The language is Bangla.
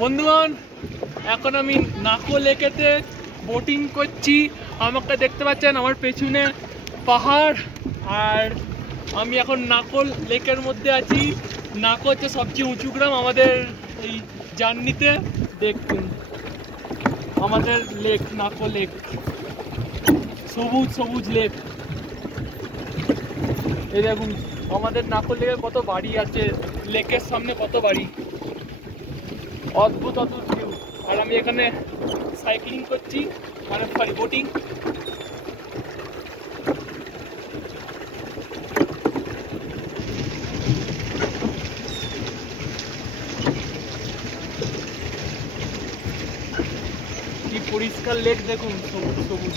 বন্ধুগণ, এখন আমি নাকো লেকেতে বোটিং করছি। আমাকে দেখতে পাচ্ছেন, আমার পেছনে পাহাড়, আর আমি এখন নাকো লেকের মধ্যে আছি। নাকো হচ্ছে সবচেয়ে উঁচু গ্রাম আমাদের এই জার্নিতে। দেখুন আমাদের লেক, নাকো লেক, সবুজ সবুজ লেক। এই দেখুন আমাদের নাকো লেকে কত বাড়ি আছে, লেকের সামনে কত বাড়ি, অদ্ভুত অদ্ভুত ভিউ। আর আমি এখানে সাইক্লিং করছি, মানে সরি বোটিং। কি পরিষ্কার লেক দেখুন, সবুজ সবুজ।